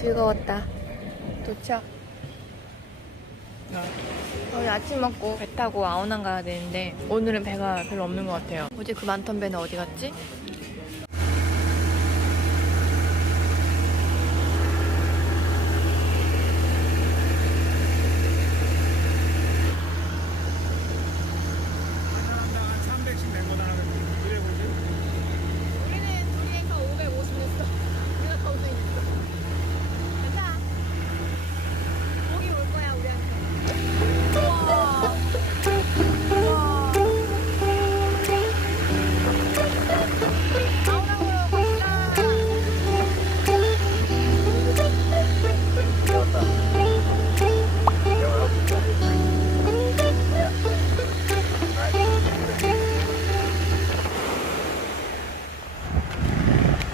즐거웠다. 도착. 저희 아침 먹고 배 타고 아오난 가야 되는데 오늘은 배가 별로 없는 것 같아요. 어제 그 많던 배는 어디 갔지?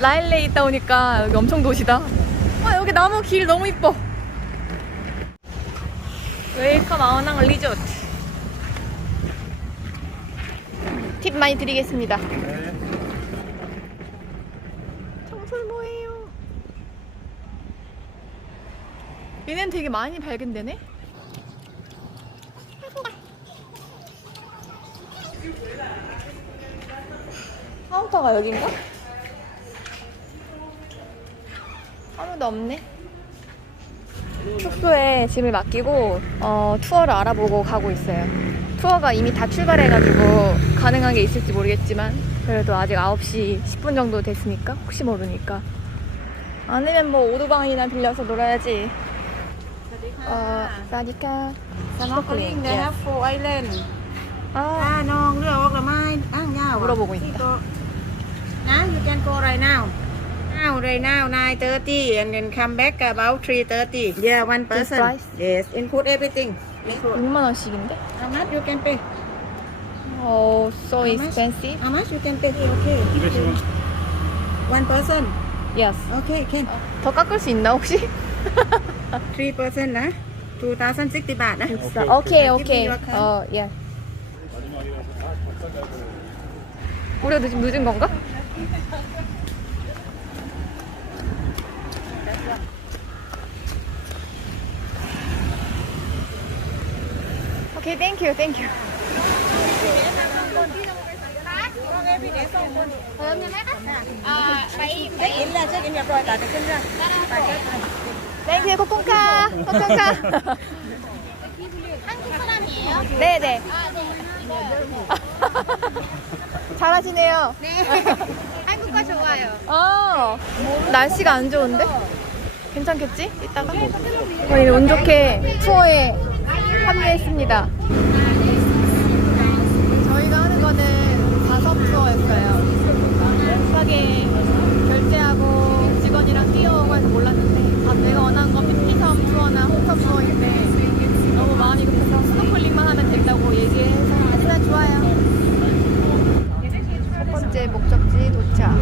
라일레 있다 오니까 여기 엄청 도시다. 와 여기 나무 길 너무 이뻐. 웨이컴 아우낭 리조트. 팁 많이 드리겠습니다. 네. 청설모예요. 얘는 되게 많이 발견되네. 카운터가 여긴가? 아무도 없네. 숙소에 짐을 맡기고 어, 투어를 알아보고 가고 있어요. 투어가 이미 다 출발해가지고 가능한 게 있을지 모르겠지만 그래도 아직 9시 10분 정도 됐으니까 혹시 모르니까 아니면 뭐 오두방이나 빌려서 놀아야지. 어, 사디카. Snorkeling they have four island. 아, ăn nhau. 물어보고 있다. Now you can go right now. Now, right now, 9.30 and then come back about 3.30. Yeah, one person. price? Yes, include everything. Include. 6만 원씩인데? How much you can pay? Oh, so How much? expensive. How much you can pay? Okay. 210원. One person. Yes. Okay, can. 더 깎을 수 있나 혹시? Three person 나 2,060 baht 나. 오케이, 오케이. 오케이. Give me your card. 어, 예. 우리가 늦은, 늦은 건가? 오케이, 땡큐, 땡큐. Check in là check in nhập rồi, tại cái chân ra. Tại cái 땡큐, 코콘카, 코콘카. 한국 사람이에요? 네 네. 아, 네. 잘하시네요. 네. 한국과 좋아요. 어, 날씨가 안 좋은데? 괜찮겠지? 이따가? 저희는 운 좋게 투어에 합류했습니다. 저희가 하는 거는 가섬 투어였어요. 급하게 결제하고 직원이랑 뛰어오고 해서 몰랐는데 아, 내가 원하는 건 피피섬 투어나 홍섬 투어인데 너무 마음이 급해서 스노클링만 하면 된다고 얘기해서 하지만 좋아요. 첫 번째 목적지 도착.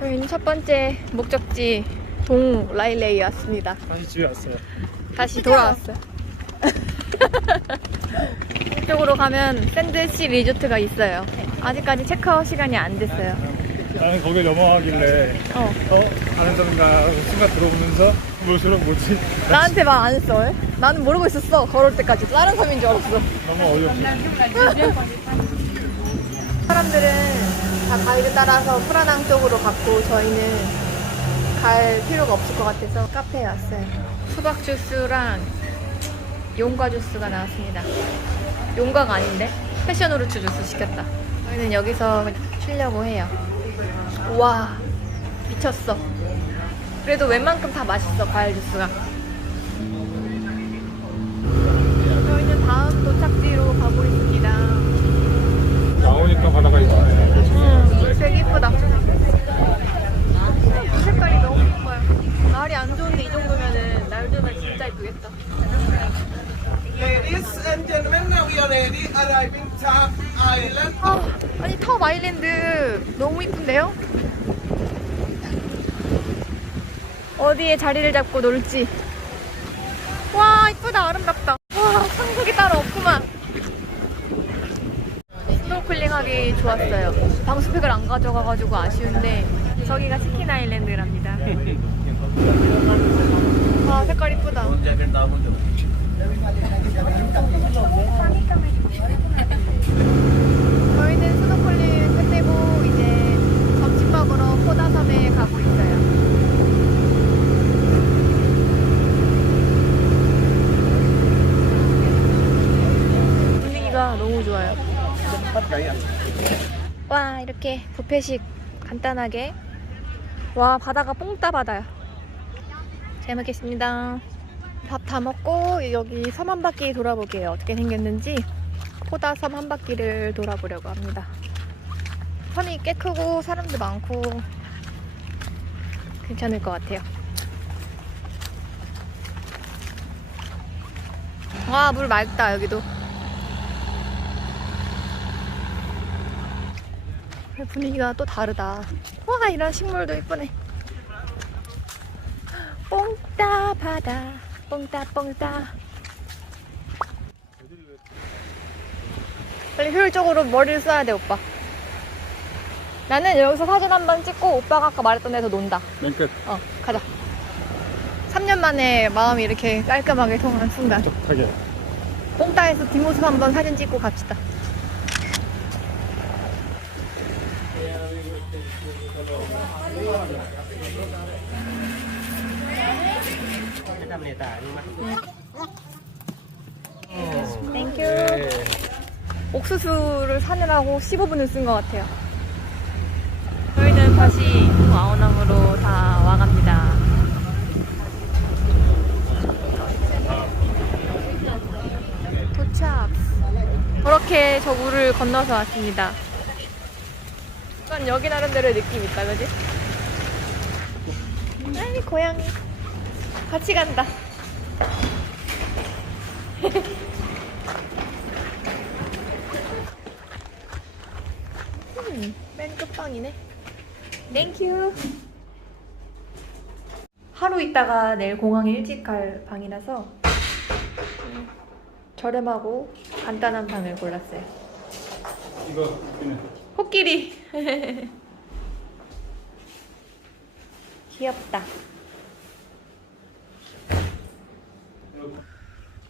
저희는 첫 번째 목적지 동 라일레이 왔습니다. 다시 집에 왔어요. 다시 돌아왔어요. 이쪽으로 가면 샌드시 리조트가 있어요. 아직까지 체크아웃 시간이 안 됐어요. 나는 거길 넘어가길래 어. 어? 가는 사람가 순간 들어오면서 뭐 저런 뭐지? 나한테 말 안 했어. 왜? 나는 모르고 있었어. 걸어올 때까지. 다른 섬인 줄 알았어. 너무 어이없어. 사람들은 다 가이드 따라서 프라낭 쪽으로 갔고 저희는 갈 필요가 없을 것 같아서 카페에 왔어요. 수박 주스랑 용과 주스가 나왔습니다. 용과가 아닌데 패션 후르츠 주스 시켰다. 저희는 여기서 쉬려고 해요. 와 미쳤어. 그래도 웬만큼 다 맛있어 과일 주스가. 저희는 다음 도착지로 가고 있습니다. 나오니까 바다가 있네. 응, 되게 이쁘다. 이 색깔이 너무 이뻐요. 날이 안 좋은데 이 정도면은 날 되면 진짜 이쁘겠다. Ladies and gentlemen, now we are ready arriving Top Island. 아, 아니 탑 아일랜드 너무 이쁜데요? 어디에 자리를 잡고 놀지? 와 이쁘다 아름답다. 와 상상이 따로 없구만. 스노클링 하기 좋았어요. 방수팩을 안 가져가가지고 아쉬운데 저기가 치킨 아일랜드랍니다. 아 색깔 이쁘다. 저희는 스노클링 끝내고 이제 점심 먹으러 포다섬에 가고 있어요. 분위기가 너무 좋아요. 와 이렇게 부페식 간단하게 와 바다가 뽕따 바다야. 잘 먹겠습니다. 밥 다 먹고 여기 섬 한 바퀴 돌아보게요. 어떻게 생겼는지 포다섬 한 바퀴를 돌아보려고 합니다. 섬이 꽤 크고 사람도 많고 괜찮을 것 같아요. 와, 물 맑다, 여기도. 분위기가 또 다르다. 와, 이런 식물도 이쁘네. 뽕따 바다, 뽕따 뽕따. 빨리 효율적으로 머리를 써야 돼, 오빠. 나는 여기서 사진 한 번 찍고 오빠가 아까 말했던 데서 논다. 맨 끝. 어, 가자. 3년 만에 마음이 이렇게 깔끔하게 통한 순간. 뽕따에서 뒷모습 한번 사진 찍고 갑시다. 땡큐. 옥수수를 사느라고 15분을 쓴 것 같아요. 저희는 다시 아오낭으로 다 와갑니다. 도착. 그렇게 저 물을 건너서 왔습니다. 약간 여기 나름대로 느낌 있다, 그지? 아이, 고양이. 같이 간다. 음, 맨 끝방이네. 땡큐. 하루 있다가 내일 공항에 일찍 갈 방이라서 음, 저렴하고 간단한 방을 골랐어요. 이거 그냥 코끼리. 귀엽다.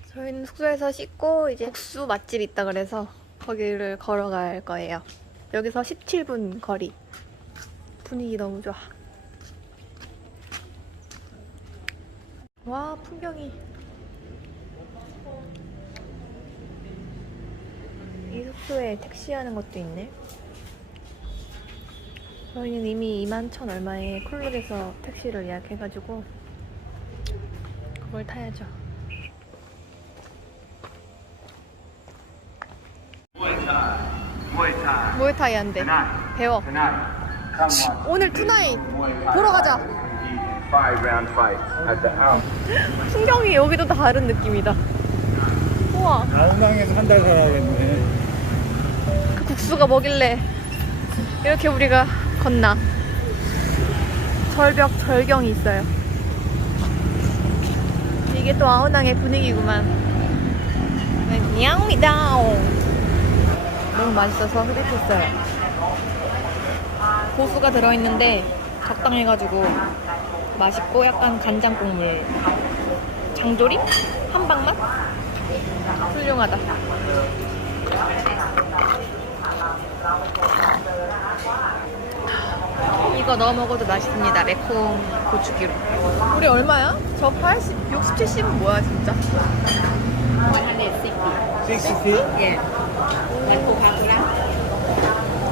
저희는 숙소에서 씻고 이제 국수 맛집 있다 그래서 거기를 걸어갈 거예요. 여기서 17분 거리. 분위기 너무 좋아. 와, 풍경이. 이 숙소에 택시하는 것도 있네. 저희는 이미 2만 천 얼마에 콜룩에서 택시를 예약해가지고 그걸 타야죠. 무에타이 한대. 배워. 오늘 투나잇 보러 가자. 풍경이 여기도 다른 느낌이다. 우와, 아우낭에서 한 달 살아야겠네. 그 국수가 뭐길래 이렇게 우리가 건나. 절벽 절경이 있어요. 이게 또 아우낭의 분위기구만. 냥미다. 너무 맛있어서 흐릿했어요. 고수가 들어있는데 적당해가지고 맛있고 약간 간장 국물 장조림 한방 맛 훌륭하다. 이거 넣어 먹어도 맛있습니다. 매콤 고추기로. 우리 얼마야? 저 80, 60, 70은 뭐야 진짜? 60? Yeah. Then Coca-Cola.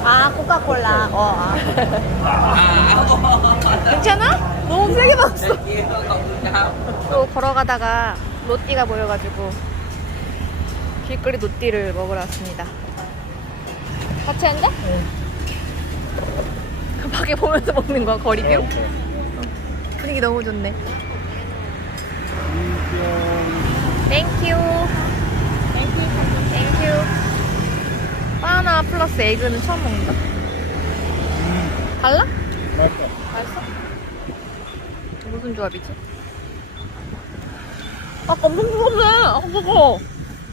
아 코카콜라. 어. 아. 괜찮아? 너무 세게 먹었어. 또 걸어가다가 로띠가 보여가지고 길거리 로띠를 먹으러 왔습니다. 같이 앉아? 밖에 보면서 먹는 거야 거리 뷰? 분위기 너무 좋네. 땡큐. 땡큐. 바나나 플러스 에그는 처음 먹는다. 달라? 맞다. 맛있어? 무슨 조합이지? 아, 엄청 뜨겁네. 아, 뜨거.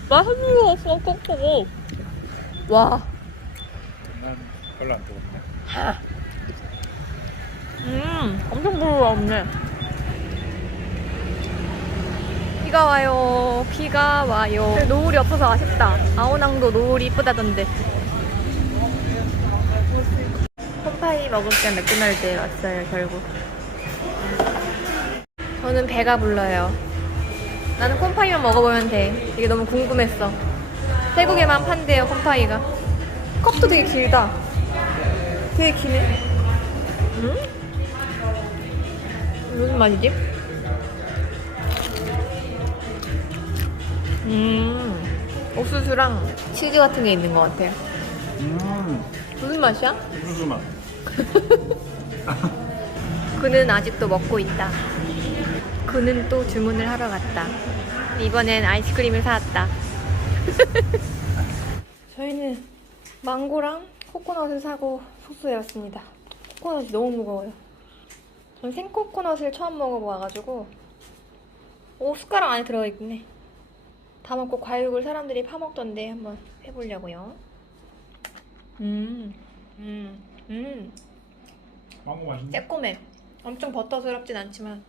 맛있는 거 없어. kokkok고. 와. 난 별로 안 뜨겁네. 음, 엄청 부드럽네. 비가 와요. 비가 와요. 노을이 없어서 아쉽다. 아오낭도 노을이 이쁘다던데. pom파이 먹을 겸 맥도날드에 왔어요, 결국. 저는 배가 불러요. 나는 콤파이만 먹어보면 돼. 이게 너무 궁금했어. 태국에만 판대요, 콤파이가. 컵도 되게 길다. 되게 기네. 응? 무슨 맛이지? 음, 옥수수랑 치즈 같은 게 있는 것 같아요. 음, 무슨 맛이야? 무슨 맛? 그는 아직도 먹고 있다. 그는 또 주문을 하러 갔다. 이번엔 아이스크림을 사왔다. 저희는 망고랑 코코넛을 사고 숙 소에 왔습니다. 코코넛이 너무 무거워요. 전 생코코넛을 처음 먹어봐가지고 오 숟가락 안에 들어있네. 다 먹고 과육을 사람들이 파먹던데 한번 해보려고요. 음, 음, 음. 망고 맛있네. 새콤해. 엄청 버터스럽진 않지만